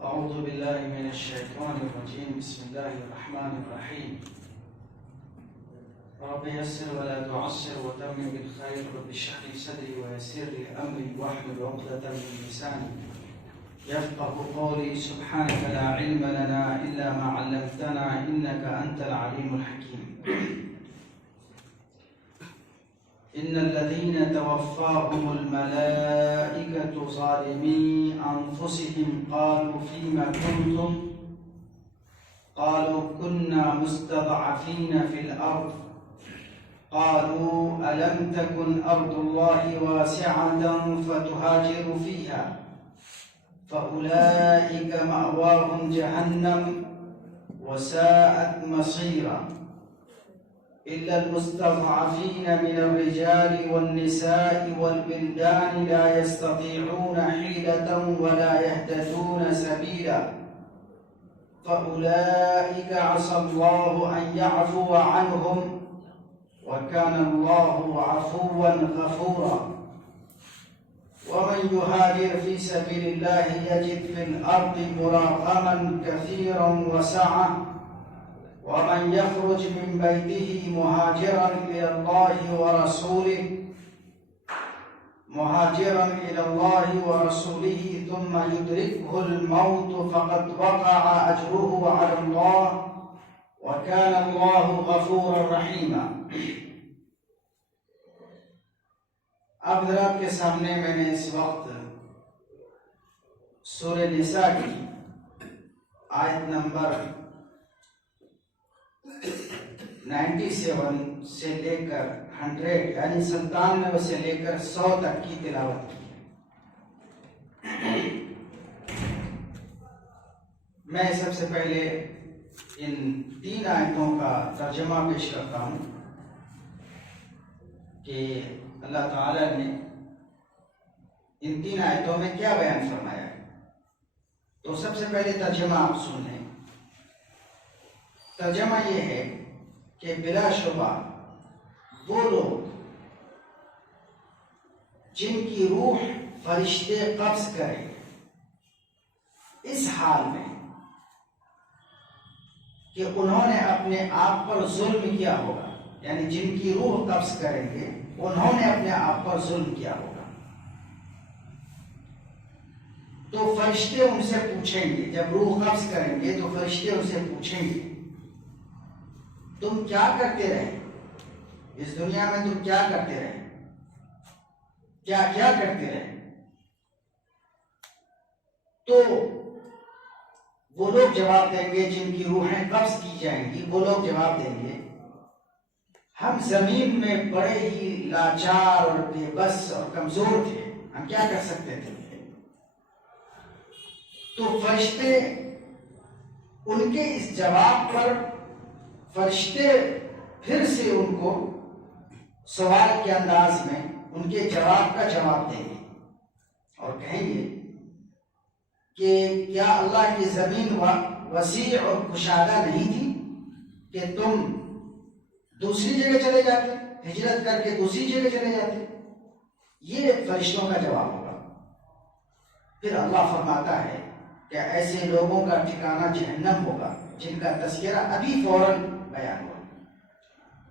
أعوذ بالله من الشيطان الرجيم. بسم الله الرحمن الرحيم. رب يسر ولا تعسر وتمم بالخير. رب اشرح لي صدري ويسر لي أمري واحلل عقدة من لساني يفقه قولي. سبحانك لا علم لنا إلا ما علمتنا إنك أنت العليم الحكيم. إن الذين توفاهم الملائكة ظالمي أنفسهم قالوا فيما كنتم قالوا كنا مستضعفين في الأرض قالوا ألم تكن أرض الله واسعة فتهاجروا فيها فأولئك مأواهم جهنم وساءت مصيرا إلا المستضعفين من الرجال والنساء والبلدان لا يستطيعون حيلة ولا يهتدون سبيلا فأولئك عسى الله أن يعفو عنهم وكان الله عفوا غفورا. ومن يهاجر في سبيل الله يجد في الأرض مراغما كثيرا وسعة ومن يخرج من بيته مهاجرا إلى الله ورسوله ثم يدركه الموت فقد وقع أجره على الله وكان الله غفورا رحيما. اب حضرات کے سامنے میں نے اس وقت سورہ نساء کی آیت نمبر 97 سے لے کر 100 یعنی 97 سے لے کر 100 تک کی تلاوت کی. میں سب سے پہلے ان 3 آیتوں کا ترجمہ پیش کرتا ہوں کہ اللہ تعالی نے ان 3 آیتوں میں کیا بیان فرمایا ہے. تو سب سے پہلے ترجمہ آپ سن لیں. ترجمہ یہ ہے کہ بلا شبہ وہ لوگ جن کی روح فرشتے قبض کریں اس حال میں کہ انہوں نے اپنے آپ پر ظلم کیا ہوگا، یعنی جن کی روح قبض کریں گے انہوں نے اپنے آپ پر ظلم کیا ہوگا، تو فرشتے ان سے پوچھیں گے. جب روح قبض کریں گے تو فرشتے ان سے پوچھیں گے تم کیا کرتے رہے اس دنیا میں، تم کیا کرتے رہے، کیا کرتے رہے. تو وہ لوگ جواب دیں گے جن کی روحیں قبض کی جائیں گی، وہ لوگ جواب دیں گے ہم زمین میں بڑے ہی لاچار اور بے بس اور کمزور تھے، ہم کیا کر سکتے تھے. تو فرشتے ان کے اس جواب پر فرشتے پھر سے ان کو سوال کے انداز میں ان کے جواب کا جواب دیں گے اور کہیں گے کہ کیا اللہ کی زمین وسیع اور کشادہ نہیں تھی کہ تم دوسری جگہ چلے جاتے، ہجرت کر کے دوسری جگہ چلے جاتے. یہ فرشتوں کا جواب ہوگا. پھر اللہ فرماتا ہے کہ ایسے لوگوں کا ٹھکانہ جہنم ہوگا جن کا تذکرہ ابھی فوراً بیان ہوا،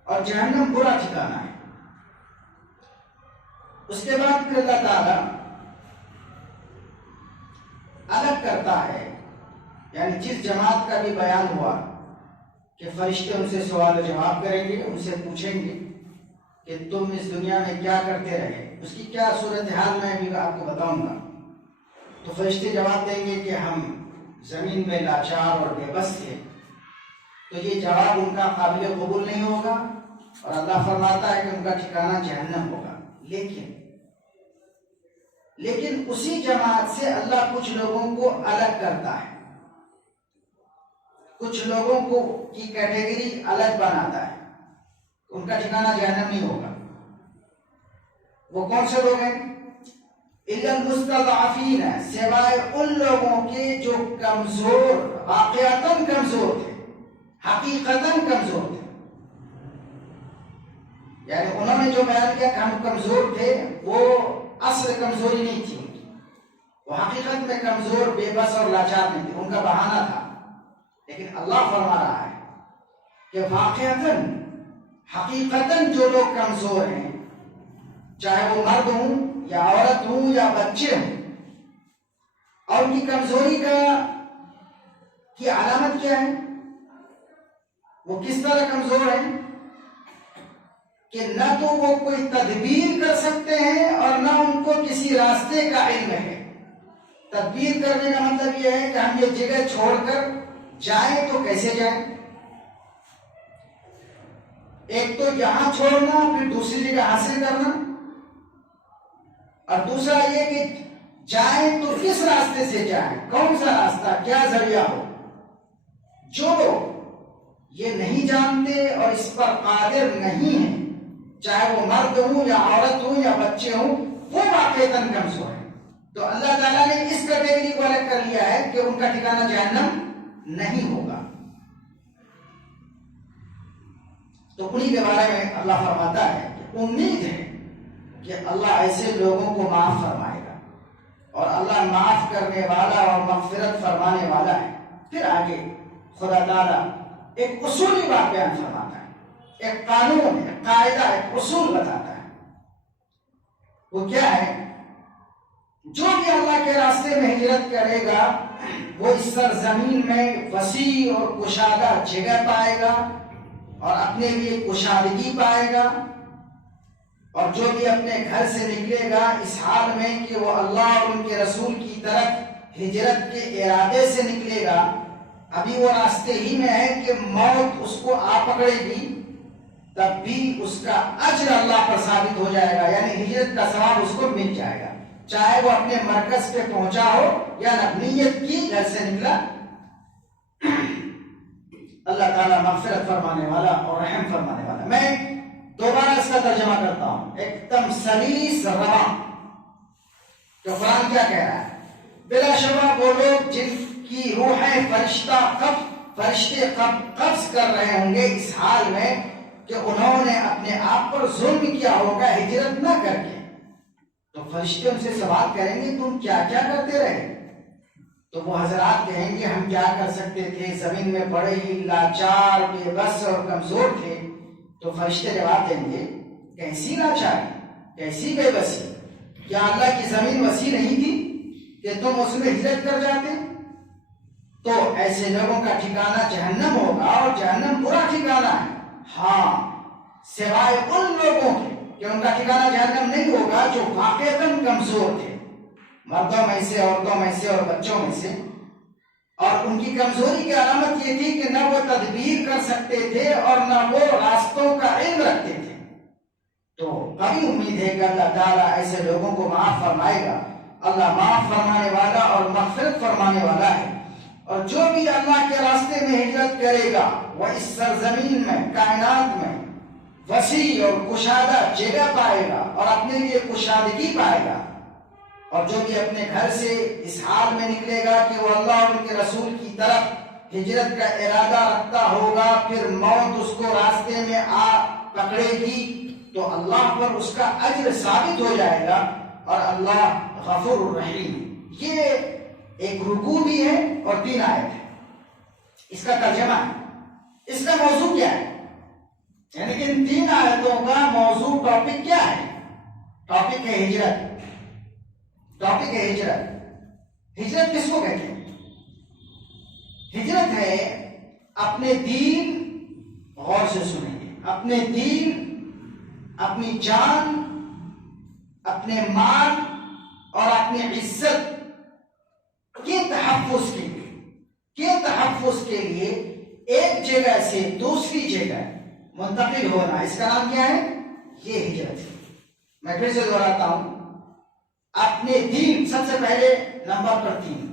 اور جہنم برا ٹھکانہ ہے. اس کے بعد پھر اللہ تعالیٰ الگ کرتا ہے، یعنی جس جماعت کا بھی بیان ہوا کہ فرشتے ان سے سوال و جواب کریں گے، ان سے پوچھیں گے کہ تم اس دنیا میں کیا کرتے رہے، اس کی کیا صورتحال میں بھی آپ کو بتاؤں گا. تو فرشتے جواب دیں گے کہ ہم زمین میں لاچار اور بے بس تھے. تو یہ جواب ان کا قابل قبول نہیں ہوگا اور اللہ فرماتا ہے کہ ان کا ٹھکانہ جہنم ہوگا. لیکن اسی جماعت سے اللہ کچھ لوگوں کو الگ کرتا ہے، کچھ لوگوں کو کی کیٹیگری الگ بناتا ہے، ان کا ٹھکانہ جہنم نہیں ہوگا. وہ کون سے لوگ ہیں؟ الا المستضعفین، سوائے ان لوگوں کے جو کمزور، واقعتاً کمزور تھے، حقیقتاً کمزور تھے. یعنی انہوں نے جو بیان کیا کہ ہم کمزور تھے، وہ اصل کمزوری نہیں تھی ان کی، وہ حقیقت میں کمزور، بے بس اور لاچار نہیں تھے، ان کا بہانہ تھا. لیکن اللہ فرما رہا ہے کہ واقعتاً حقیقتاً جو لوگ کمزور ہیں، چاہے وہ مرد ہوں یا عورت ہوں یا بچے ہوں، اور ان کی کمزوری کی علامت کیا ہے؟ وہ کس طرح کمزور ہیں کہ نہ تو وہ کوئی تدبیر کر سکتے ہیں اور نہ ان کو کسی راستے کا علم ہے. تدبیر کرنے کا مطلب یہ ہے کہ ہم یہ جگہ چھوڑ کر جائیں تو کیسے جائیں. ایک تو یہاں چھوڑنا، پھر دوسری جگہ حاصل کرنا، اور دوسرا یہ کہ جائیں تو کس راستے سے جائیں، کون سا راستہ، کیا ذریعہ ہو. جو لوگ یہ نہیں جانتے اور اس پر قادر نہیں ہیں، چاہے وہ مرد ہوں یا عورت ہوں یا بچے ہوں، وہ واقعتاً کمزور ہیں. تو اللہ تعالیٰ نے اس کیٹیگری کو الگ کر لیا ہے کہ ان کا ٹھکانہ جہنم نہیں ہوگا. تو انہی کے بارے میں اللہ فرماتا ہے کہ امید ہے کہ اللہ ایسے لوگوں کو معاف فرمائے گا، اور اللہ معاف کرنے والا اور مغفرت فرمانے والا ہے. پھر آگے خدا تعالیٰ ایک اصولی بات بیان فرماتا ہے، ایک قانون، ایک قاعدہ، ایک اصول بتاتا ہے. وہ کیا ہے؟ جو بھی اللہ کے راستے میں ہجرت کرے گا وہ اس سرزمین میں وسیع اور کشادہ جگہ پائے گا اور اپنے لیے کشادگی پائے گا. اور جو بھی اپنے گھر سے نکلے گا اس حال میں کہ وہ اللہ اور ان کے رسول کی طرف ہجرت کے ارادے سے نکلے گا، ابھی وہ راستے ہی میں ہے کہ موت اس کو آ پکڑے گی، تب بھی اس کا اجر اللہ پر ثابت ہو جائے گا، یعنی ہجرت کا ثواب اس کو مل جائے گا، چاہے وہ اپنے مرکز پہ پہنچا ہو یا نیت کی گھر سے نکلا. اللہ تعالیٰ مغفرت فرمانے والا اور رحم فرمانے والا. میں دوبارہ اس کا ترجمہ کرتا ہوں ایک دم سلیس رواں. تو قرآن کیا کہہ رہا ہے؟ بلا شبہ وہ لوگ جن کی روحیں فرشتے قبض کر رہے ہوں گے اس حال میں کہ انہوں نے اپنے آپ پر ظلم کیا ہوگا ہجرت نہ کر کے. تو فرشتے ان سے سوال کریں گے تم کیا کیا کرتے رہے؟ تو وہ حضرات کہیں گے ہم کیا کر سکتے تھے، زمین میں بڑے ہی لاچار، بے بس اور کمزور تھے. تو فرشتے جواب دیں گے کیسی لاچاری، کیسی بے بسی، کیا اللہ کی زمین وسیع نہیں تھی کہ تم اس میں ہجرت کر جاتے؟ تو ایسے لوگوں کا ٹھکانہ جہنم ہوگا، اور جہنم برا ٹھکانہ ہے. ہاں، سوائے ان لوگوں کے کہ ان کا ٹھکانہ جہنم نہیں ہوگا جو واقعتاً کمزور تھے، مردوں میں سے، عورتوں میں سے اور بچوں میں سے. اور ان کی کمزوری کی علامت یہ تھی کہ نہ وہ تدبیر کر سکتے تھے اور نہ وہ راستوں کا علم رکھتے تھے. تو کبھی امید ہے کہ اللہ تعالیٰ ایسے لوگوں کو معاف فرمائے گا. اللہ معاف فرمانے والا اور مغفرت فرمانے والا ہے. اور جو بھی اللہ کے راستے میں ہجرت کرے گا وہ اس سرزمین میں، کائنات میں وسیع اور کشادہ جگہ پائے گا اور اپنے لیے کشادگی پائے گا. اور جو بھی اپنے گھر سے اس حال میں نکلے گا کہ وہ اللہ اور ان کے رسول کی طرف ہجرت کا ارادہ رکھتا ہوگا، پھر موت اس کو راستے میں آ پکڑے گی، تو اللہ پر اس کا اجر ثابت ہو جائے گا. اور اللہ غفور الرحیم. یہ ایک رکوع بھی ہے اور 3 آیت ہے. اس کا ترجمہ ہے، اس کا موضوع کیا ہے، یعنی کہ ان 3 آیتوں کا موضوع، ٹاپک کیا ہے؟ ٹاپک ہے ہجرت. ٹاپک ہے ہجرت. ہجرت کس کو کہتے ہیں؟ ہجرت ہے اپنے دین، غور سے سنیں گے، اپنے دین، اپنی جان، اپنے مال اور اپنی عزت کے تحفظ کے لیے ایک جگہ سے دوسری جگہ منتقل ہونا. اس کا نام کیا ہے؟ یہ ہجرت ہے. میں پھر سے دہراتا ہوں، اپنے دین، سب سے پہلے نمبر پر 3،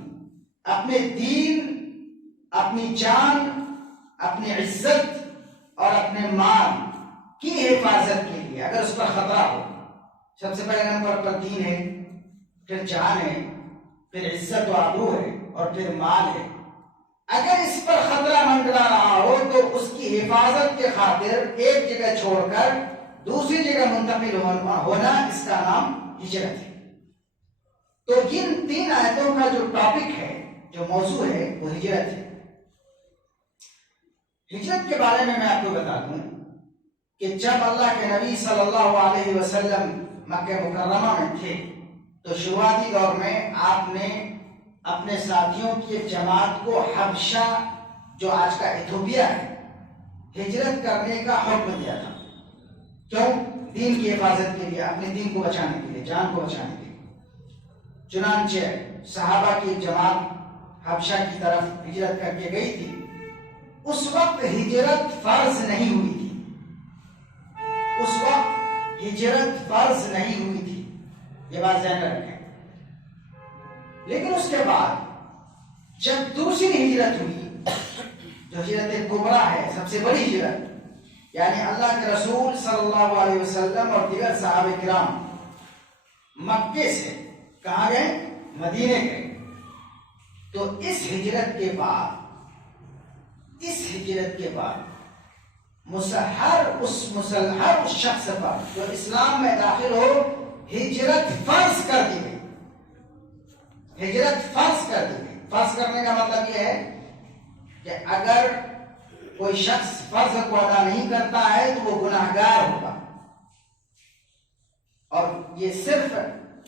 اپنے دین، اپنی جان، اپنی عزت اور اپنے مال کی حفاظت کے لیے اگر اس پر خطرہ ہو. سب سے پہلے نمبر پر دین ہے، پھر جان ہے، پھر عزت و آبرو ہے اور پھر مال ہے. اگر اس پر خطرہ منڈلا رہا ہو تو اس کی حفاظت کے خاطر ایک جگہ چھوڑ کر دوسری جگہ منتقل ہونا، اس کا نام ہجرت ہے. تو ان 3 آیتوں کا جو ٹاپک ہے، جو موضوع ہے، وہ ہجرت ہے۔ ہجرت کے بارے میں آپ کو بتا دوں کہ جب اللہ کے نبی صلی اللہ علیہ وسلم مکہ مکرمہ میں تھے تو شروعاتی دور میں آپ نے اپنے ساتھیوں کی ایک جماعت کو حبشہ، جو آج کا ایتھوپیا ہے، ہجرت کرنے کا حکم دیا تھا۔ کیوں؟ دین کی حفاظت کے لیے، اپنے دین کو بچانے کے لیے، جان کو بچانے کے لیے۔ چنانچہ صحابہ کی ایک جماعت حبشہ کی طرف ہجرت کر کے گئی تھی۔ اس وقت ہجرت فرض نہیں ہوئی تھی، اس وقت ہجرت فرض نہیں ہوئی تھی، یہ بات ذہن میں رکھیں۔ لیکن اس کے بعد جب دوسری ہجرت ہوئی، جو ہجرت کبریٰ ہے، سب سے بڑی ہجرت، یعنی اللہ کے رسول صلی اللہ علیہ وسلم اور دیگر صحابہ کرام مکے سے کہاں گئے؟ مدینے گئے۔ تو اس ہجرت کے بعد ہر اس شخص پر جو اسلام میں داخل ہو، ہجرت فرض کر دی گئی۔ ہجرت فرض کر دی گئی۔ فرض کرنے کا مطلب یہ ہے کہ اگر کوئی شخص فرض کو ادا نہیں کرتا ہے تو وہ گناہگار ہوگا، اور یہ صرف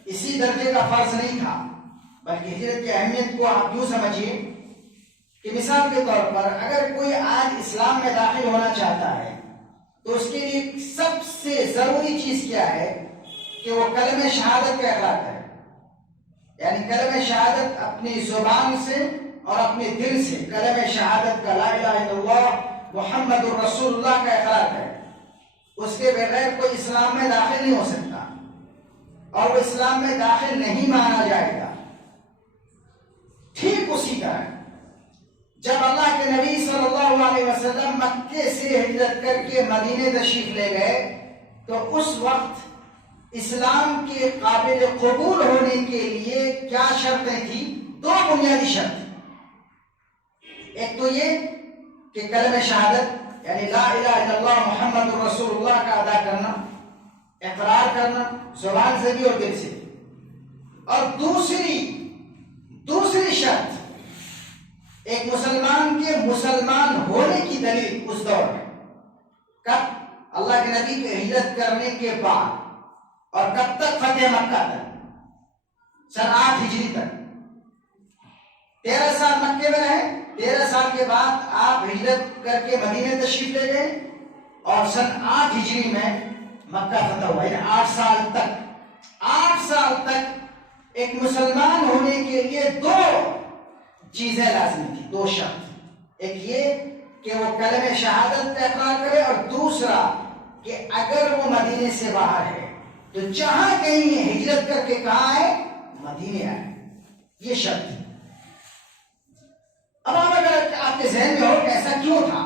اسی درجے کا فرض نہیں تھا، بلکہ ہجرت کی اہمیت کو آپ یوں سمجھیے کہ مثال کے طور پر اگر کوئی آج اسلام میں داخل ہونا چاہتا ہے تو اس کے لیے سب سے ضروری چیز کیا ہے کہ وہ کلمہ شہادت کا اقرار کرے، یعنی کلمہ شہادت اپنی زبان سے اور اپنے دل سے کلمہ شہادت کا، لا الہ الا اللہ محمد الرسول اللہ کا اقرار کرے۔ اس کے بغیر کوئی اسلام میں داخل نہیں ہو سکتا، اور وہ اسلام میں داخل نہیں مانا جائے گا۔ ٹھیک اسی طرح جب اللہ کے نبی صلی اللہ علیہ وسلم مکے سے ہجرت کر کے مدینے تشریف لے گئے تو اس وقت اسلام کے قابل قبول ہونے کے لیے کیا شرطیں تھیں؟ 2 بنیادی شرطیں۔ ایک تو یہ کہ کلمہ شہادت یعنی لا الہ الا اللہ محمد الرسول اللہ کا ادا کرنا، اقرار کرنا زبان سے بھی اور دل سے بھی۔ اور دوسری شرط ایک مسلمان کے مسلمان ہونے کی دلیل اس دور میں، کب؟ اللہ کے نبی کے ہجرت کرنے کے بعد، اور کب تک؟ فتح مکہ تک، سن 8 ہجری تک۔ 13 سال مکے میں رہے، 13 سال کے بعد آپ ہجرت کر کے مدینے تشریف لے گئے، اور سن 8 ہجری میں مکہ فتح ہوا، یعنی 8 سال تک ایک مسلمان ہونے کے لیے 2 چیزیں لازمی تھی، 2 شرط۔ ایک یہ کہ وہ کلمہ شہادت کا اقرار کرے، اور دوسرا کہ اگر وہ مدینے سے باہر ہے تو جہاں کہیں ہجرت کر کے کہاں آئے؟ مدینے آئے، یہ شرط تھی۔ اب اگر آپ کے ذہن میں ہو کہ ایسا کیوں تھا،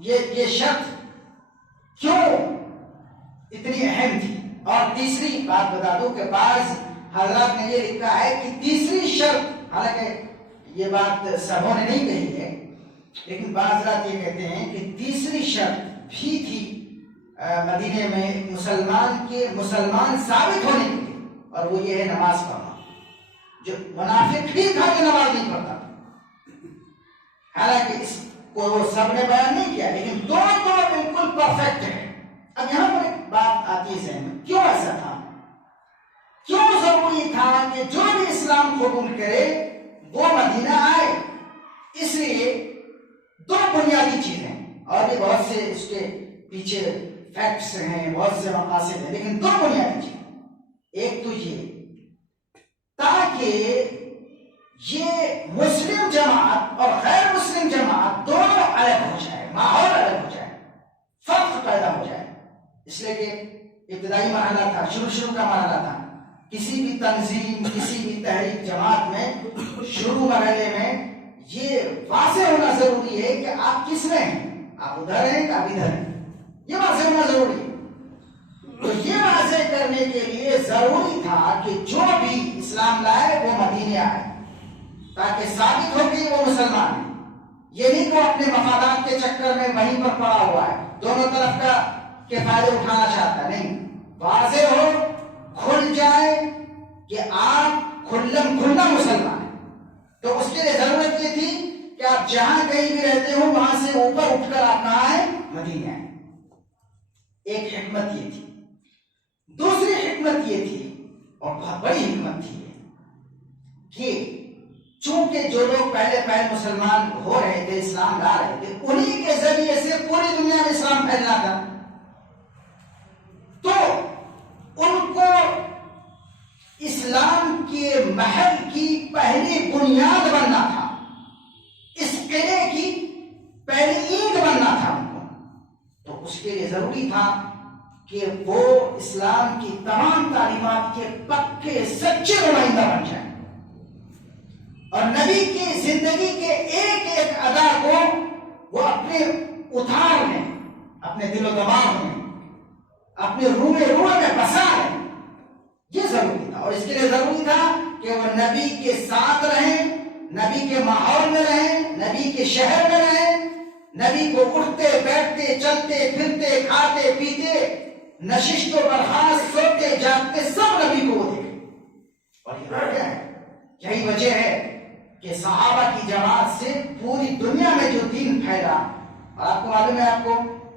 یہ شرط کیوں اتنی اہم تھی؟ اور تیسری بات بتا دوں کہ بعض حضرات نے یہ لکھا ہے کہ تیسری شرط، حالانکہ یہ بات سبوں نے نہیں کہی ہے، لیکن بعض حضرات یہ کہتے ہیں کہ تیسری شرط بھی تھی مدینے میں مسلمان ثابت ہونے کے لیے، اور وہ یہ ہے نماز پڑھنا۔ جو منافق بھی تھا جو نماز نہیں پڑھتا تھا، حالانکہ اس کو وہ سب نے بیان نہیں کیا، لیکن دونوں بالکل پرفیکٹ ہے۔ اب یہاں پر ایک بات آتی ہے ذہن میں، کیوں ایسا تھا؟ کیوں ضروری تھا کہ جو بھی اسلام قبول کرے وہ مدینہ آئے؟ اس لیے 2 بنیادی چیزیں، اور بھی بہت سے اس کے پیچھے فیکٹس ہیں، بہت سے مقاصد ہیں، لیکن 2 بنیادی چیزیں۔ ایک تو یہ تاکہ یہ مسلم جماعت اور غیر مسلم جماعت دونوں الگ ہو جائے، ماحول الگ ہو جائے، فرق پیدا ہو جائے۔ اس لیے کہ ابتدائی مرحلہ تھا، شروع کا مرحلہ تھا، کسی بھی تنظیم، کسی بھی تحریک جماعت میں شروع مرحلے میں یہ واضح ہونا ضروری ہے کہ آپ کس میں ہیں، آپ ادھر ہیں کہ آپ ادھر ہیں، یہ واضح ہونا ضروری ہے۔ تو یہ واضح کرنے کے لیے ضروری تھا کہ جو بھی اسلام لائے وہ مدینے آئے، تاکہ ثابت ہو کہ وہ مسلمان ہے۔ یہ نہیں کہ وہ اپنے مفادات کے چکر میں وہیں پر پڑا ہوا ہے، دونوں طرف کا کے فائدے اٹھانا چاہتا، نہیں، واضح ہو، کھل جائے کہ آپ کھلم کھلا مسلمان ہے. تو اس کے لیے ضرورت یہ تھی کہ آپ جہاں کہیں بھی رہتے ہو وہاں سے اوپر اٹھ کر آپ کہاں آئے؟ مدینے آئے. ایک حکمت یہ تھی. دوسری حکمت یہ تھی اور بہت بڑی حکمت تھی کہ چونکہ جو لوگ پہلے مسلمان ہو رہے تھے، اسلام لا رہے تھے، انہی کے ذریعے سے پوری دنیا میں اسلام پھیلنا تھا. تو ان کو اسلام کے محل کی پہلی بنیاد بننا تھا، اس قلعے کی پہلی اینٹ بننا تھا ان کو. تو اس کے لیے ضروری تھا کہ وہ اسلام کی تمام تعلیمات کے پکے سچے نمائندہ بن جائیں اور نبی کی زندگی کے ایک ایک ادا کو وہ اپنے اتھار میں، اپنے دل و دماغ میں، اپنے روح میں بسا لیں. یہ ضروری تھا. اور اس کے لیے ضروری تھا کہ وہ نبی کے ساتھ رہیں، نبی کے ماحول میں رہیں، نبی کے شہر میں رہیں، نبی کو اٹھتے بیٹھتے چلتے پھرتے کھاتے پیتے نشست و برخاست سوتے جاگتے سب نبی کو وہ دیکھیں. اور یہ کیا ہے؟ یہی وجہ ہے کہ صحابہ کی جماعت سے پوری دنیا میں جو دین پھیلا. اور آپ کو معلوم ہے آپ کو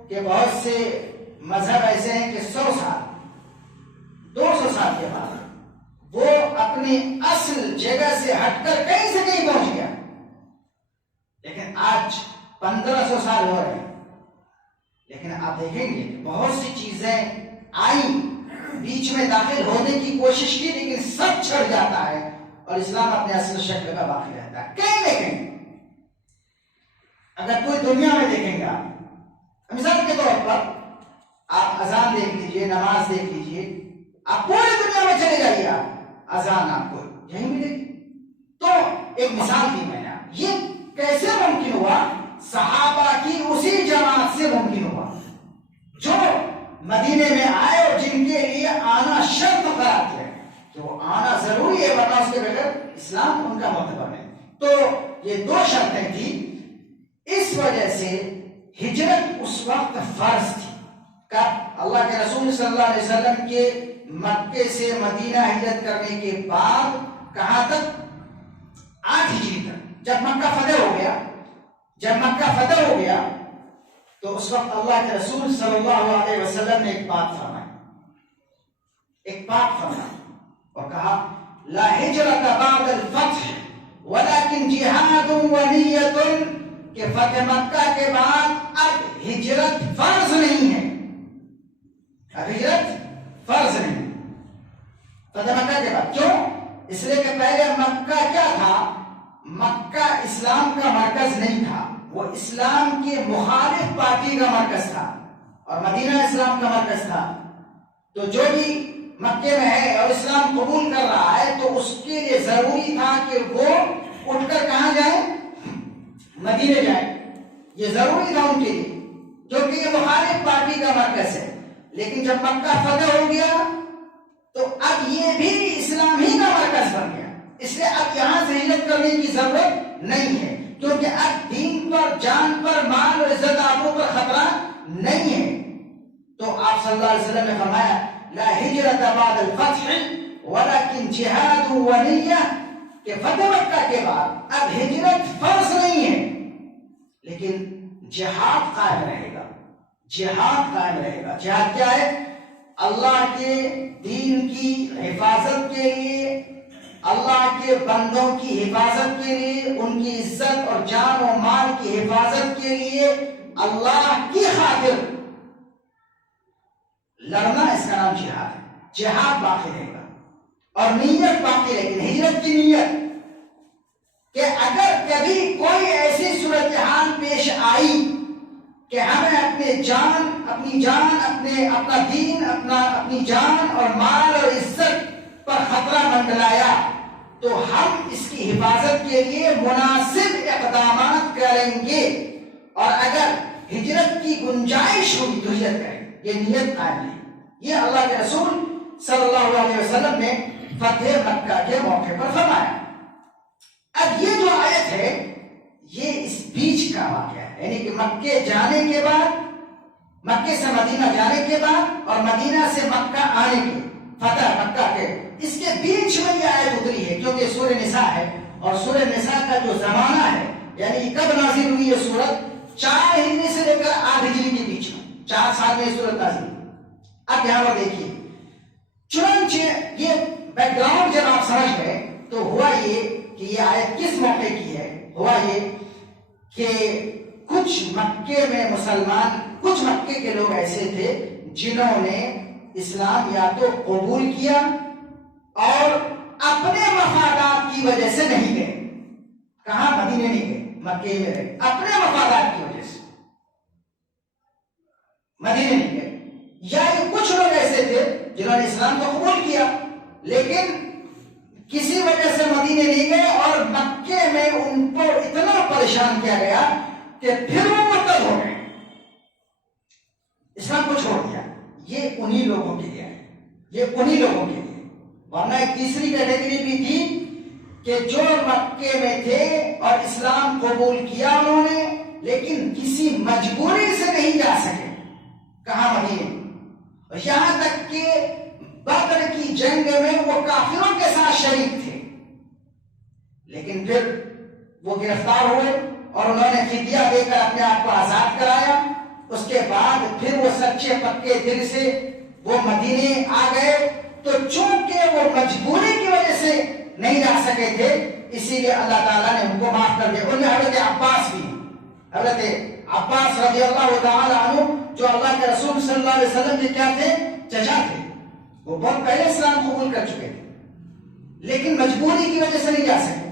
کہ بہت سے مذہب ایسے ہیں کہ 100 سال 200 سال کے بعد وہ اپنی اصل جگہ سے ہٹ کر کہیں سے کہیں پہنچ گیا. لیکن آج 1500 سال ہو رہے ہیں، لیکن آپ دیکھیں گے کہ بہت سی چیزیں آئیں، بیچ میں داخل ہونے کی کوشش کی، لیکن سب چھڑ جاتا ہے اور اسلام اپنے اصل شکل کا باقی رہتا ہے. کہیں دیکھیں، اگر کوئی دنیا میں دیکھیں گا، مثال کے طور پر آپ اذان دیکھ لیجئے، نماز دیکھ لیجئے، آپ پوری دنیا میں چلے جائیے، آپ اذان آپ کو یہیں ملے گی. تو ایک مثال دی میں نے. یہ کیسے ممکن ہوا؟ صحابہ کی اسی جماعت سے ممکن ہوا جو مدینے میں آئے اور جن کے لیے آنا شرط قرار کیا کہ وہ آنا ضروری ہے، ورنہ اس کے بغیر اسلام ان کا مرتبہ نہیں. تو یہ 2 شرطیں تھی. اس وجہ سے ہجرت اس وقت فرض تھی. کب؟ اللہ کے رسول صلی اللہ علیہ وسلم کے مکے سے مدینہ ہجرت کرنے کے بعد. کہاں تک؟ 8 ہجری تک. جب مکہ فتح ہو گیا تو اس وقت اللہ کے رسول صلی اللہ علیہ وسلم نے ایک بات فرمائی اور کہا لا ہجرت بعد الفتح ولكن جہاد و نیت. کہ فتح مکہ کے بعد اب ہجرت فرض نہیں ہے. اب ہجرت فرض نہیں فتح مکہ کے بعد. کیوں؟ اس لیے کہ پہلے مکہ کیا تھا؟ مکہ اسلام کا مرکز نہیں تھا، وہ اسلام کے مخالف پارٹی کا مرکز تھا اور مدینہ اسلام کا مرکز تھا. تو جو بھی مکے میں ہے اور اسلام قبول کر رہا ہے تو اس کے لیے ضروری تھا کہ وہ اٹھ کر کہاں جائیں؟ مدینے جائیں. یہ ضروری تھا ان کے لیے کیونکہ یہ مخالف پارٹی کا مرکز ہے. لیکن جب مکہ فتح ہو گیا تو اب یہ بھی اسلام ہی کا مرکز بن گیا. اس لیے اب یہاں سے ہجرت کرنے کی ضرورت نہیں ہے کیونکہ اب دین پر، جان پر، مال اور عزت آبرو پر خطرہ نہیں ہے. تو آپ صلی اللہ علیہ وسلم نے فرمایا لا ہجرت بعد الفتح ولكن جہاد و نیہ. کہ فتح مکہ کے بعد اب ہجرت فرض نہیں ہے لیکن جہاد قائم رہے گا. جہاد کیا ہے؟ اللہ کے دین کی حفاظت کے لیے، اللہ کے بندوں کی حفاظت کے لیے، ان کی عزت اور جان و مال کی حفاظت کے لیے اللہ کی خاطر لڑنا، اس کا نام جہاد ہے. جہاد باقی رہے گا اور نیت باقی رہے گی. ہجرت کی نیت کہ اگر کبھی کوئی ایسی صورتحال پیش آئی کہ ہمیں اپنی جان، اپنا دین، اپنی جان اور مال اور عزت پر خطرہ منڈلایا تو ہم اس کی حفاظت کے لیے مناسب اقدامات کریں گے. اور اگر ہجرت کی گنجائش ہوگی تو ہجرت کریں گے. یہ نیت قائم ہے. یہ اللہ کے رسول صلی اللہ علیہ وسلم نے فتح مکہ کے موقع پر فرمایا. اب یہ جو آیت ہے یہ اس بیچ کا واقعہ ہے، یعنی کہ مکے جانے کے بعد، مکے سے مدینہ جانے کے بعد اور مدینہ سے مکہ آنے کے، فتح مکہ کے اس کے بیچ میں یہ آیت اتری ہے کیونکہ سورہ نساء ہے، اور سورہ نساء کا جو زمانہ ہے یعنی کب نازل ہوئی یہ سورت 4 ہجری سے لے کر 8 ہجری کے بیچ میں 4 سال میں یہ سورت نازل ہوئی۔ اب یہاں پر دیکھیے چنانچہ یہ بیک گراؤنڈ جب آپ سمجھ گئے تو ہوا یہ کہ یہ آیت کس موقع کی ہے؟ ہوا یہ کہ کچھ مکے میں مسلمان، کچھ مکے کے لوگ ایسے تھے جنہوں نے اسلام یا تو قبول کیا اور اپنے مفادات کی وجہ سے نہیں گئے۔ کہاں؟ مدینے نہیں گئے، مکے میں رہے، اپنے مفادات کی وجہ سے مدینے نہیں گئے۔ یا یہ کچھ لوگ ایسے تھے جنہوں نے اسلام کو قبول کیا لیکن کسی وجہ سے مدینے نہیں گئے اور مکے میں ان کو اتنا پریشان کیا گیا کہ پھر وہ مرتد ہو گئے، اسلام کو چھوڑ دیا۔ یہ انہی لوگوں کے لیے ہے، یہ انہی لوگوں کے لیے۔ ورنہ ایک تیسری کیٹیگری بھی تھی کہ جو مکے میں تھے اور اسلام قبول کیا انہوں نے لیکن کسی مجبوری سے نہیں جا سکے، کہاں؟ مدینے۔ یہاں تک کہ بدر کی جنگ میں وہ کافروں کے ساتھ شریک تھے لیکن پھر وہ گرفتار ہوئے اور انہوں نے فدیہ دے کر اپنے آپ کو آزاد کرایا۔ اس کے بعد پھر وہ سچے پکے دل سے وہ مدینے آ گئے، تو چونکہ وہ مجبوری کی وجہ سے نہیں جا سکے تھے اسی لیے اللہ تعالیٰ نے ان کو معاف کر دیا۔ ان میں حضرت عباس بھی، حضرت عباس رضی اللہ تعالی عنہ جو اللہ کے رسول صلی اللہ علیہ وسلم کے کیا تھے؟ چچا تھے، وہ بہت پہلے اسلام قبول کر چکے تھے لیکن مجبوری کی وجہ سے نہیں جا سکے۔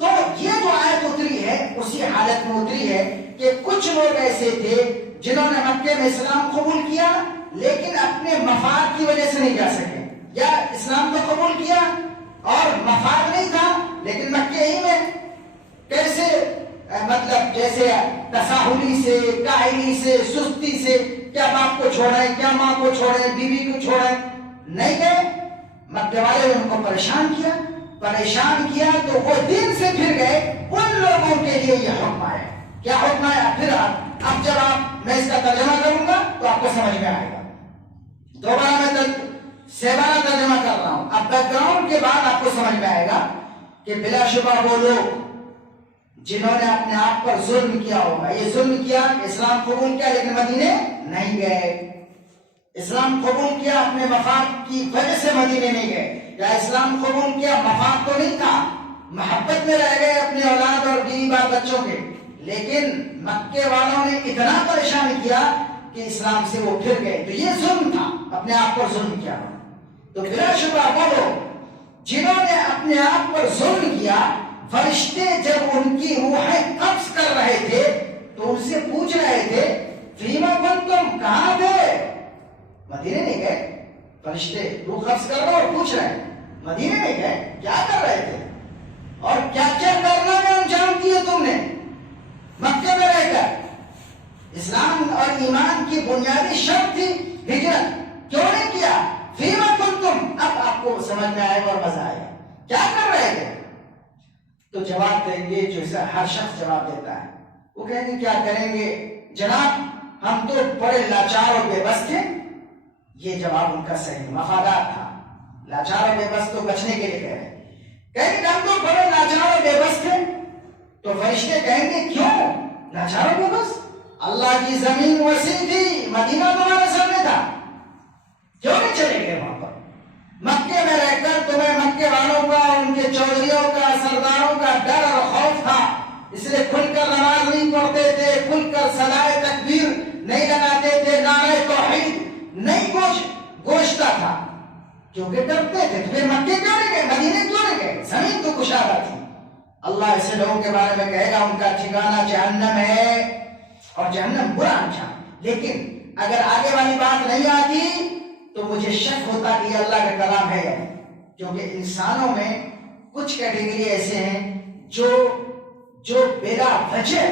تو یہ جو آیت اتری ہے اسی حالت میں اتری ہے کہ کچھ لوگ ایسے تھے جنہوں نے مکے میں اسلام قبول کیا لیکن اپنے مفاد کی وجہ سے نہیں جا سکے، یا اسلام کو قبول کیا اور مفاد نہیں تھا لیکن مکے ہی میں کیسے مطلب جیسے تساہلی سے، کاہلی سے، سستی سے، کیا باپ کو چھوڑیں، کیا ماں کو چھوڑیں، بیوی کو چھوڑیں، نہیں گئے۔ مکے والے نے ان کو پریشان کیا تو وہ دین سے پھر گئے۔ ان لوگوں کے لیے یہ حکم آیا۔ کیا حکم آیا؟ پھر اب جب میں اس کا ترجمہ کروں گا تو آپ کو سمجھ میں آئے گا۔ دوبارہ میں سیبانہ ترجمہ کر رہا ہوں، اب بیک گراؤنڈ کے بعد آپ کو سمجھ میں آئے گا کہ بلا شبہ وہ لوگ جنہوں نے اپنے آپ پر ظلم کیا ہوگا، یہ ظلم کیا، اسلام قبول کیا لیکن مدینے نہیں گئے، اسلام قبول کیا اپنے مفاد کی وجہ سے مدینے نہیں گئے، یا اسلام قبول کیا مفاد تو نہیں تھا، محبت میں رہ گئے اپنے اولاد اور بیوی بال بچوں کے، لیکن مکے والوں نے اتنا پریشان کیا کہ اسلام سے وہ پھر گئے، تو یہ ظلم تھا، اپنے آپ پر ظلم کیا۔ تو بلا شبہ وہ لوگ جنہوں نے اپنے آپ پر ظلم کیا، فرشتے جب ان کی روحیں قبض کر رہے تھے تو ان سے پوچھ رہے تھے فیما کنتم، کہاں تھے؟ مدینے نہیں گئے۔ فرشتے روح قبض کر رہے اور پوچھ رہے ہیں مدینے نہیں گئے، کیا کر رہے تھے اور کیا کیا کرنا میں انجام دیے تم نے مکے میں رہ کر؟ اسلام اور ایمان کی بنیادی شرط تھی ہجرت، کیوں نہیں کیا؟ فیما کنتم، اب آپ کو سمجھ میں آئے گا اور مزہ آئے گا، کیا کر رہے تھے؟ تو جواب دیں گے جو ہر شخص جواب دیتا ہے، وہ کہیں گے کیا کریں گے جناب، ہم تو بڑے لاچار اور بے بس تھے۔ یہ جواب ان کا صحیح مفادات تھا، لاچار اور بے بس تو بچنے کے لیے کہہ رہے ہیں، کہیں گے ہم تو بڑے لاچار اور بے بس تھے۔ تو فرشتے کہیں گے کیوں لاچار اور بے بس؟ اللہ کی زمین وسیع تھی، مدینہ تمہارے سامنے تھا، کیوں نہیں چلے گئے وہاں پر؟ مکے میں رہ کر تمہیں مکے والوں کا، ان کے چودھریوں کا، سرداروں کا ڈر اور خوف تھا، اس لیے کھل کر نماز نہیں پڑھتے تھے، کھل کر صدائے تکبیر نہیں لگاتے تھے، نعرہ توحید نہیں گوشتا تھا، کیونکہ ڈرتے تھے۔ پھر مکے کیوں نہیں گئے، مدینے کیوں نہیں گئے؟ زمین تو کشادہ تھی۔ اللہ ایسے لوگوں کے بارے میں کہے گا ان کا ٹھکانہ جہنم ہے، اور جہنم برا انجام۔ لیکن اگر آگے والی بات نہیں آتی تو مجھے شک ہوتا کہ یہ اللہ کا کلام ہے یا نہیں، کیونکہ انسانوں میں کچھ کیٹیگری ایسے ہیں جو بلا وجہ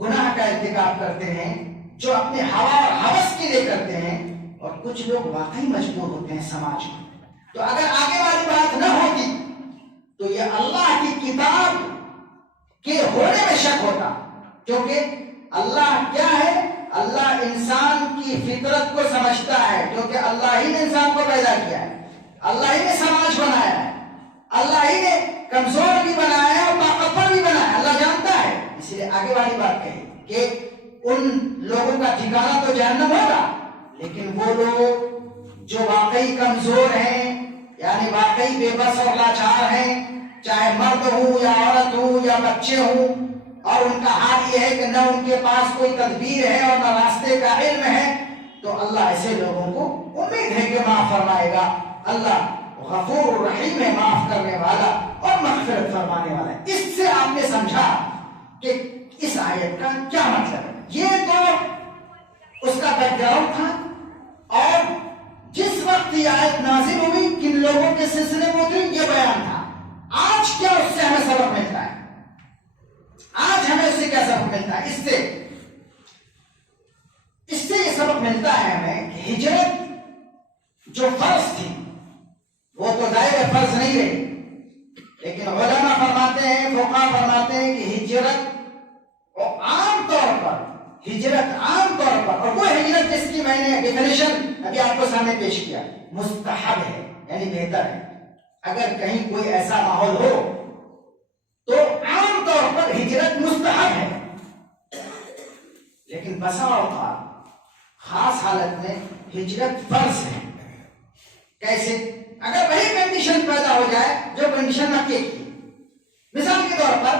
گناہ کا ارتکاب کرتے ہیں، جو اپنے ہوا اور ہوس کے لیے کرتے ہیں، اور کچھ لوگ واقعی مجبور ہوتے ہیں سماج میں۔ تو اگر آگے والی بات نہ ہوتی تو یہ اللہ کی کتاب کے ہونے میں شک ہوتا، کیونکہ اللہ کیا ہے؟ اللہ انسان کی فطرت کو سمجھتا ہے، کیونکہ اللہ ہی نے انسان کو پیدا کیا ہے۔ اللہ ہی نے سماج بنایا ہے، اللہ ہی نے کمزور بھی بنایا ہے اور طاقتور بھی بنایا ہے، اللہ جانتا ہے۔ اس لیے آگے والی بات کہی کہ ان لوگوں کا ٹھکانہ تو جہنم ہوگا، لیکن وہ لوگ جو واقعی کمزور ہیں، یعنی واقعی بے بس اور لاچار ہیں، چاہے مرد ہوں یا عورت ہوں یا بچے ہوں، اور ان کا حال یہ ہے کہ نہ ان کے پاس کوئی تدبیر ہے اور نہ راستے کا علم ہے، تو اللہ ایسے لوگوں کو امید ہے کہ معاف فرمائے گا۔ اللہ غفور رحیم ہے، معاف کرنے والا اور مغفرت فرمانے والا ہے۔ اس سے آپ نے سمجھا کہ اس آیت کا کیا مطلب ہے۔ یہ تو اس کا بیک گراؤنڈ تھا، اور جس وقت یہ آیت نازل ہوئی کن لوگوں کے سلسلے میں اتری یہ بیان تھا۔ آج کیا اس سے ہمیں سبق ملتا ہے؟ آج ہمیں اس سے کیا سبق ملتا ہے؟ اس سے یہ سبق ملتا ہے ہمیں کہ ہجرت جو فرض تھی وہ تو ظاہر فرض نہیں رہی، لیکن علماء فرماتے ہیں، فقہاء فرماتے ہیں کہ ہجرت عام طور پر اور وہ ہجرت جس کی میں نے ڈیفینیشن ابھی آپ کو سامنے پیش کیا، مستحب ہے، یعنی بہتر ہے۔ اگر کہیں کوئی ایسا ماحول ہو تو عام طور پر ہجرت مستحب ہے، لیکن بسا اوقات خاص حالت میں ہجرت فرض ہے۔ کیسے؟ اگر وہی کنڈیشن پیدا ہو جائے جو کنڈیشن مکے کی، مثال کے طور پر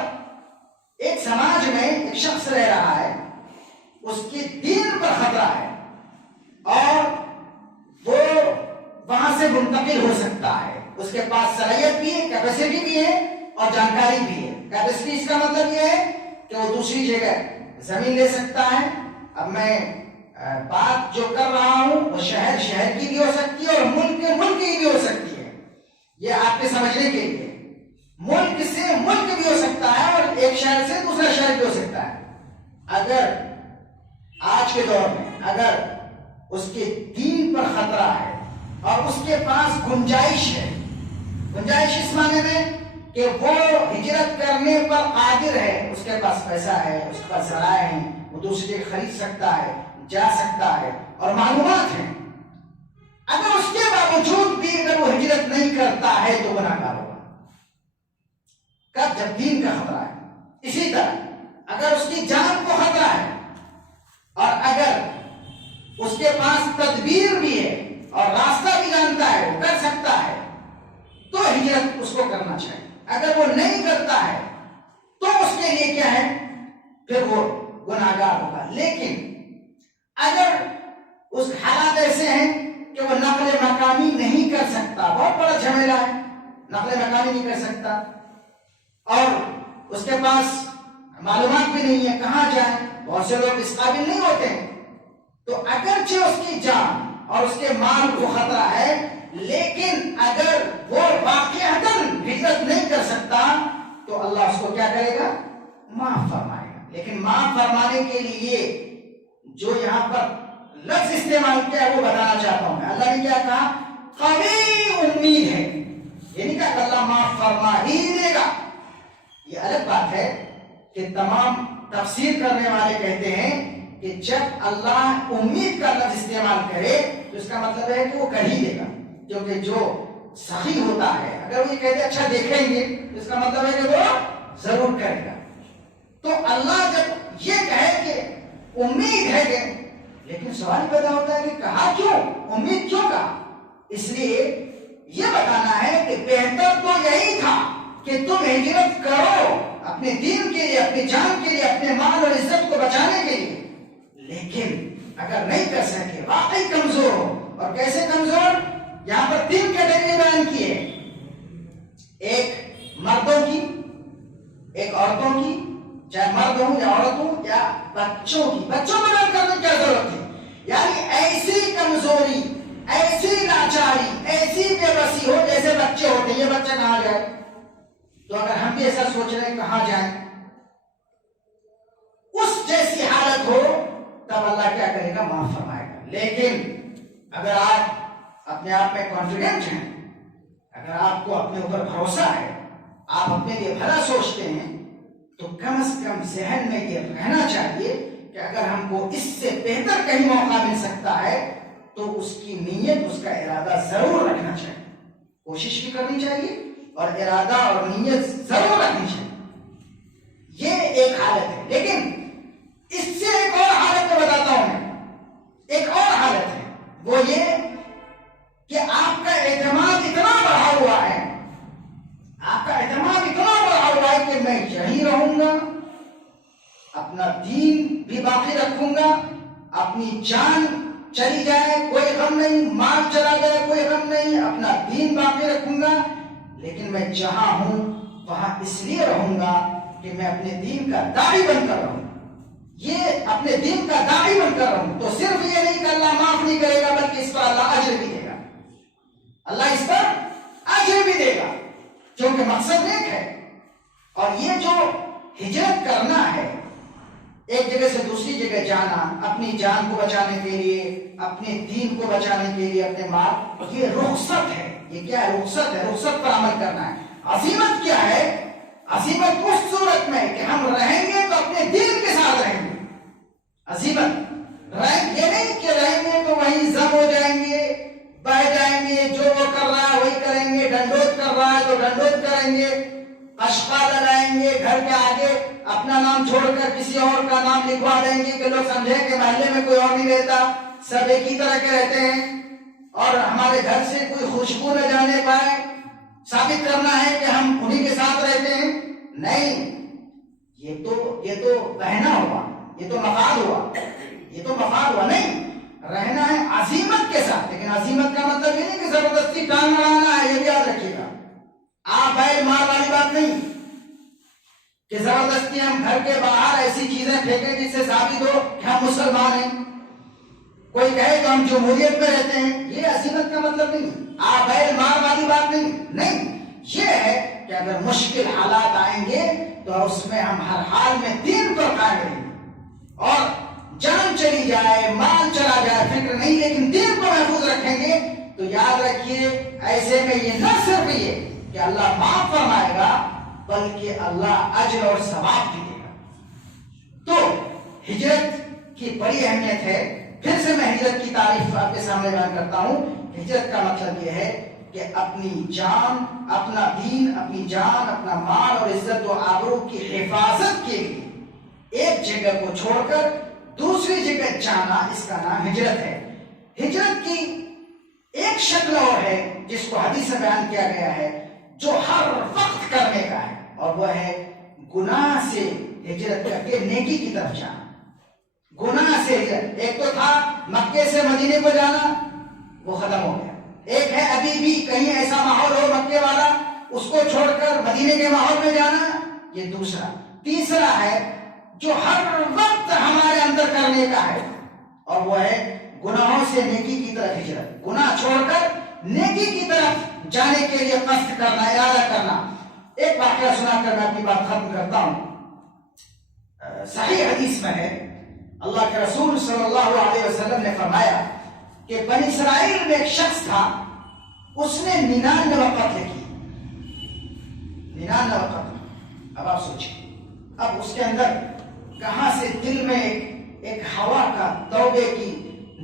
ایک سماج میں ایک شخص رہ رہا ہے، اس کے دین پر خطرہ ہے اور وہ وہاں سے منتقل ہو سکتا ہے، اس کے پاس صلاحیت بھی ہے، کیپیسٹی بھی ہے اور جانکاری بھی ہے۔ کیپیسٹی اس کا مطلب یہ ہے کہ وہ دوسری جگہ زمین لے سکتا ہے۔ اب میں بات جو کر رہا ہوں وہ شہر کی بھی ہو سکتی ہے اور ملک کی بھی ہو سکتی ہے، یہ آپ کے سمجھنے کے لیے۔ ملک سے ملک بھی ہو سکتا ہے اور ایک شہر سے دوسرا شہر بھی ہو سکتا ہے۔ اگر آج کے دور میں اگر اس کے دین پر خطرہ ہے اور اس کے پاس گنجائش ہے، گنجائش اس معنی میں کہ وہ ہجرت کرنے پر قادر ہے، اس کے پاس پیسہ ہے، اس کے پاس ذرائع ہیں، وہ دوسری جگہ خرید سکتا ہے، جا سکتا ہے اور معلومات ہیں، اگر اس کے باوجود بھی اگر وہ ہجرت نہیں کرتا ہے تو گناہگار ہوگا۔ کب؟ جب دین کا خطرہ ہے۔ اسی طرح اگر اس کی جان کو خطرہ ہے اور اگر اس کے پاس تدبیر بھی ہے اور راستہ بھی جانتا ہے، وہ کر سکتا ہے، تو ہجرت اس کو کرنا چاہیے۔ اگر وہ نہیں کرتا ہے تو اس کے لیے کیا ہے؟ پھر وہ گناہگار ہوگا۔ لیکن اگر اس حالات ایسے ہیں کہ وہ نقل مکانی نہیں کر سکتا، بہت بڑا جھمیلا ہے، نقل مکانی نہیں کر سکتا اور اس کے پاس معلومات بھی نہیں ہے کہاں جائیں، بہت سے لوگ اس قابل نہیں ہوتے ہیں، تو اگرچہ اس کی جان اور اس کے مال کو خطرہ ہے، لیکن اگر وہ واقعتاً ہجرت نہیں کر سکتا تو اللہ اس کو کیا کرے گا؟ معاف فرمائے گا۔ لیکن معاف فرمانے کے لیے جو یہاں پر لفظ استعمال کیا ہے وہ بتانا چاہتا ہوں میں۔ اللہ نے کیا کہا؟ قوی امید ہے، یہ نہیں کہا کہ اللہ معاف فرما ہی دے گا۔ یہ الگ بات ہے کہ تمام تفسیر کرنے والے کہتے ہیں کہ جب اللہ امید کا لفظ استعمال کرے تو اس کا مطلب ہے کہ وہ کر ہی دے گا، کیونکہ جو سخی ہوتا ہے اگر وہ یہ کہتے اچھا دیکھیں گے تو اس کا مطلب ہے کہ وہ ضرور کرے گا۔ تو اللہ جب یہ کہے کہ امید ہے کہ، لیکن سوال پیدا ہوتا ہے کہ کہا کیوں؟ امید کیوں کہا؟ اس لیے یہ بتانا ہے کہ بہتر تو یہی تھا کہ تم ہجرت کرو اپنے دین کے لیے، اپنی جان کے لیے، اپنے مال اور عزت کو بچانے کے لیے، لیکن اگر نہیں کر سکے، واقعی کمزور ہو، اور کیسے کمزور؟ یہاں پر 3 کیٹیگری بیان کی ہے، ایک مردوں کی، ایک عورتوں کی، چاہے مرد ہوں یا عورت ہوں، یا بچوں کی۔ بچوں میں بات کرنے کی کیا ضرورت ہے؟ یعنی ایسی کمزوری، ایسی لاچاری، ایسی بے بسی ہو جیسے بچے ہوتے ہیں، یہ بچہ کہاں جائے؟ تو اگر ہم بھی ایسا سوچ رہے ہیں کہاں جائیں، اس جیسی حالت ہو تب اللہ کیا کرے گا؟ معاف فرمائے گا۔ لیکن اگر آپ اپنے آپ میں کانفیڈنٹ ہیں، اگر آپ کو اپنے اوپر بھروسہ ہے، آپ اپنے لیے بھلا سوچتے ہیں، تو کم از کم ذہن میں یہ رہنا چاہیے کہ اگر ہم کو اس سے بہتر کہیں موقع مل سکتا ہے تو اس کی نیت، اس کا ارادہ ضرور رکھنا چاہیے۔ کوشش بھی کرنی چاہیے اور ارادہ اور نیت ضرور رکھنی چاہیے. یہ ایک حالت ہے. لیکن اس سے ایک اور حالت میں بتاتا ہوں میں. ایک اور حالت ہے وہ یہ کہ آپ کا اعتماد اتنا بڑھا ہوا ہے، آپ کا اعتماد اتنا بڑھا ہوا ہے کہ میں یہیں رہوں گا، اپنا دین بھی باقی رکھوں گا، اپنی جان چلی جائے کوئی غم نہیں، مال چلا جائے کوئی غم نہیں، اپنا دین باقی رکھوں گا، لیکن میں جہاں ہوں وہاں اس لیے رہوں گا کہ میں اپنے دین کا داعی بن کر رہوں. یہ اپنے دین کا داعی بن کر رہوں تو صرف یہ نہیں کہ اللہ معاف نہیں کرے گا، بلکہ اس پر اللہ اجر بھی دے گا. اللہ اس پر اجر بھی دے گا، کیونکہ مقصد نیک ہے. اور یہ جو ہجرت کرنا ہے، ایک جگہ سے دوسری جگہ جانا، اپنی جان کو بچانے کے لیے، اپنے دین کو بچانے کے لیے، اپنے مال، یہ رخصت ہے. یہ کیا ہے؟ رخصت ہے. رخصت پر عمل کرنا ہے. عزیمت کیا ہے؟ عزیمت اس صورت میں کہ ہم رہیں گے تو اپنے دین کے ساتھ رہیں گے. عزیمت یہ نہیں کہ رہیں گے تو وہیں ضم ہو جائیں گے، بہ جائیں گے، جو وہ کر رہا ہے وہی کریں گے، ڈنڈوت کر رہا ہے تو ڈنڈوت کریں گے، اشقا لگائیں گے، گھر کے آگے اپنا نام چھوڑ کر کسی اور کا نام لکھوا دیں گے کہ لوگ سمجھیں کہ محلے میں کوئی اور نہیں رہتا، سب ایک ہی طرح کے رہتے ہیں، اور ہمارے گھر سے کوئی خوشبو نہ جانے پائے، ثابت کرنا ہے کہ ہم انہی کے ساتھ رہتے ہیں. نہیں، یہ تو بہنا ہوا، یہ تو مفاد ہوا، یہ تو مفاد ہوا. نہیں، رہنا ہے عزیمت کے ساتھ. لیکن عزیمت کا مطلب یہ نہیں کہ زبردستی ٹانگ اڑانا ہے. یہ بھی یاد رکھیے گا، آپ بیل مار والی بات نہیں کہ زبردستی ہم گھر کے باہر ایسی چیزیں پھینکیں جس سے ثابت ہو کہ ہم مسلمان ہیں. کوئی کہے تو ہم جمہوریت میں رہتے ہیں. یہ عزیمت کا مطلب نہیں. آپ بیل مار والی بات نہیں. یہ ہے کہ اگر مشکل حالات آئیں گے تو اس میں ہم ہر حال میں دین پر قائم رہیں گے، اور جان چلی جائے، مال چلا جائے، فکر نہیں، لیکن دین کو محفوظ رکھیں گے. تو یاد رکھیے، ایسے میں یہ نہ صرف یہ کہ اللہ معاف فرمائے گا، بلکہ اللہ اجر اور ثواب بھی دے گا. تو ہجرت کی بڑی اہمیت ہے. پھر سے میں ہجرت کی تعریف آپ کے سامنے بیان کرتا ہوں. ہجرت کا مطلب یہ ہے کہ اپنی جان، اپنا دین، اپنی جان، اپنا مال اور عزت و آبرو کی حفاظت کے لیے ایک جگہ کو چھوڑ کر دوسری جگہ جانا، اس کا نام ہجرت ہے. ہجرت کی ایک شکل اور ہے جس کو حدیث میں بیان کیا گیا ہے، جو ہر وقت کرنے کا ہے، اور وہ ہے گناہ سے ہجرت کر کے نیکی کی طرف جانا. گناہ سے ہجرت. ایک تو تھا مکے سے مدینے کو جانا، وہ ختم ہو گیا. ایک ہے ابھی بھی کہیں ایسا ماحول ہو مکے والا، اس کو چھوڑ کر مدینے کے ماحول میں جانا، یہ دوسرا. تیسرا ہے جو ہر وقت ہمارے اندر کرنے کا ہے، اور وہ ہے گناہوں سے نیکی کی طرف ہجرت. گناہ چھوڑ کر نیکی کی طرف جانے کے لیے قصد کرنا، ارادہ کرنا. ایک واقعہ سنا کر میں اپنی بات ختم کرتا ہوں. صحیح حدیث میں ہے، اللہ کے رسول صلی اللہ علیہ وسلم نے فرمایا کہ بنی اسرائیل میں ایک شخص تھا، اس نے 99 قتل کی. 99 قتل. اب آپ سوچیں، اب اس کے اندر کہاں سے دل میں ایک ہوا کا، توبے کی،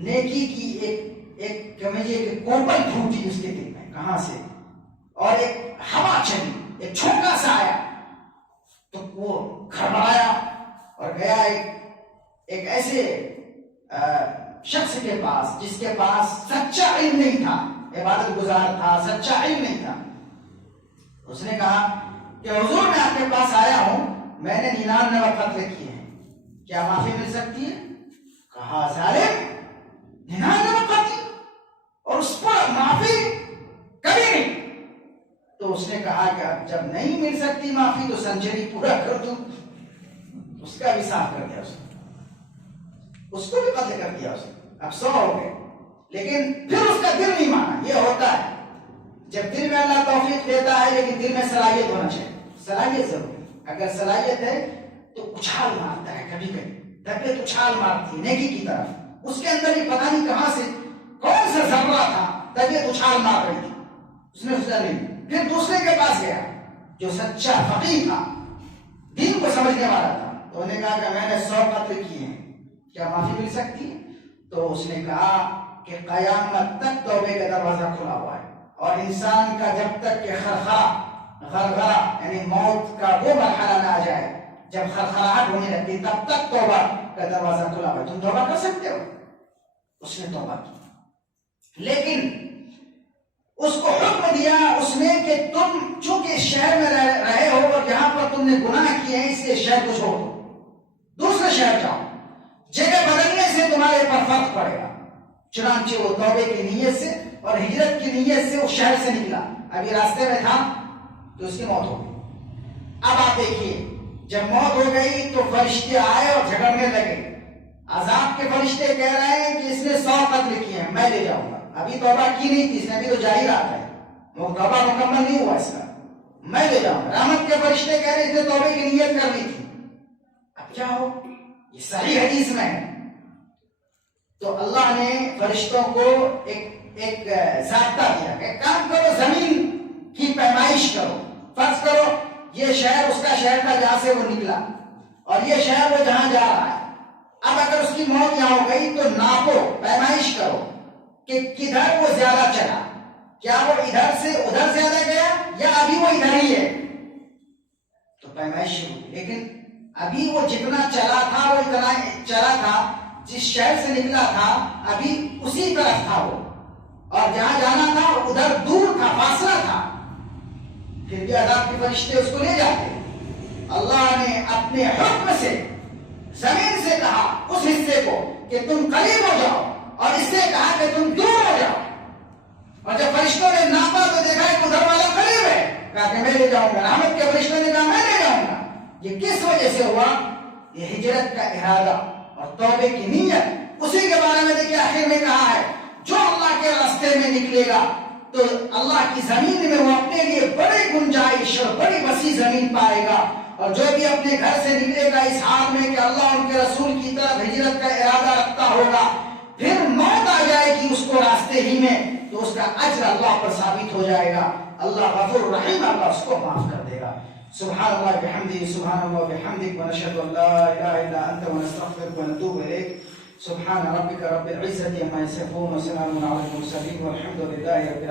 نیکی کی ایک کمیے کہ کوپل پھوٹی اس کے دل میں، کہاں سے؟ اور ایک ہوا چلی، ایک چھوٹا سا آیا تو وہ گھبرایا اور گیا ایک ایسے شخص کے پاس جس کے پاس سچا علم نہیں تھا، عبادت گزار تھا، سچا علم نہیں تھا. اس نے کہا کہ حضور میں آپ کے پاس آیا ہوں، میں نے 99 قتل کیے ہیں، کیا معافی مل سکتی ہے؟ کہا ظالم، 99 قتل اور اس پر معافی کبھی نہیں. تو اس نے کہا کہ اب جب نہیں مل سکتی معافی تو سنچری پورا کر دوں. اس کا بھی صاف کر دیا، اس کو بھی قتل کر دیا. اب 100 ہو گئے. لیکن پھر اس کا دل نہیں مانا. یہ ہوتا ہے جب دل میں اللہ توفیق دیتا ہے، لیکن دل میں صلاحیت ہونا چاہیے. صلاحیت ضرور ہے. اگر صلاحیت ہے تو اچھال مارتا ہے، کبھی کبھی طبیعت اچھال مارتی ہے نیکی کی طرف. اس کے اندر یہ پتہ نہیں کہاں سے کون سا ذرہ تھا، طبیعت اچھال مار رہی تھی. اس نے سوچا نہیں. پھر دوسرے کے پاس گیا جو سچا فقیہ تھا، دین کو سمجھنے والا تھا. تو انہوں نے کہا کہ میں نے 100 قتل کیے ہیں، کیا معافی مل سکتی ہے؟ تو اس نے کہا کہ قیامت تک توبے کا دروازہ کھلا ہوا ہے. اور انسان کا جب تک کہ غرغرہ یعنی موت کا وہ مرحلہ نہ آ جائے، جب خرخراہٹ ہونے لگتی تب تک توبہ کا دروازہ کھلا ہوا ہے، تم توبہ کر سکتے ہو۔ اس نے توبہ کی، لیکن اس کو حکم دیا اس نے کہ تم چونکہ اس شہر میں رہے ہو اور یہاں پر تم نے گناہ کیے ہیں، اس لیے شہر کو چھوڑ دو، دوسرے شہر جاؤ، جگہ بدلنے سے تمہارے پر فرق پڑے گا۔ چنانچہ وہ توبے کی نیت سے اور ہجرت کی نیت سے اس شہر سے نکلا، ابھی راستے میں تھا تو اس کی موت ہو گئی۔ اب آپ دیکھیے، جب موت ہو گئی تو فرشتے آئے اور جھگڑنے لگے، عذاب کے فرشتے کہہ رہے ہیں کہ اس نے 100 قتل کیے ہیں، میں لے جاؤں گا، ابھی توبہ کی نہیں تھی اس نے، ابھی تو جاری رہا ہے، وہ توبہ مکمل نہیں ہوا اس کا، میں لے جاؤں گا۔ رحمت کے فرشتے کہہ رہے ہیں اس نے توبے کی نیت کر لی تھی، اب کیا ہو؟ یہ صحیح حدیث میں ہے۔ تو اللہ نے فرشتوں کو ایک ضابطہ دیا کہ کام کرو، زمین کی پیمائش کرو، فرض کرو یہ شہر اس کا شہر تھا جہاں سے وہ نکلا اور یہ شہر وہ جہاں جا رہا ہے، اب اگر اس کی موت یہاں ہو گئی تو ناپو، پیمائش کرو کہ کدھر وہ زیادہ چلا، کیا وہ ادھر سے ادھر زیادہ گیا یا ابھی وہ ادھر ہی ہے، تو پیمائش شروع ہوئی۔ لیکن ابھی وہ جتنا چلا تھا وہ اتنا چلا تھا، جس شہر سے نکلا تھا ابھی اسی طرف تھا وہ، اور جہاں جانا تھا ادھر دور تھا، فاصلہ تھا، پھر بھی عذاب کے فرشتے اس کو لے جاتے۔ اللہ نے اپنے حکم سے زمین سے کہا اس حصے کو کہ تم قریب ہو جاؤ، اور اس سے کہا کہ تم دور ہو جاؤ، اور جب فرشتوں نے ناپا تو دیکھا کہ ادھر والا قریب ہے، کہا کہ میں لے جاؤں گا۔ رحمت کے فرشتوں نے کہا میں لے جاؤں گا۔ یہ کس وجہ سے ہوا؟ یہ ہجرت کا ارادہ اور توبے کی نیت۔ اسی کے بارے میں دیکھیں آخر میں کہا ہے جو اللہ کے راستے میں نکلے گا تو اللہ کی زمین میں وہ اپنے لیے بڑی گنجائش اور بڑی وسیع زمین پائے گا، اور جو بھی اپنے گھر سے نکلے گا اس حال میں کہ اللہ ان کے رسول کی طرف ہجرت کا ارادہ رکھتا ہوگا، پھر موت آ جائے گی اس کو راستے ہی میں، تو اس کا اجر اللہ پر ثابت ہو جائے گا، اللہ غفور رحیم، اللہ اس کو معاف کر دے گا۔ سبحان اللہ بحمدہ، سبحان اللہ بحمدک، ونشهد ان لا الہ الا انت، ونستغفرک ونتوب الیک۔ سبحان ربک رب العزة عما یصفون، وسلام علی المرسلین، والحمد للہ رب العالمین۔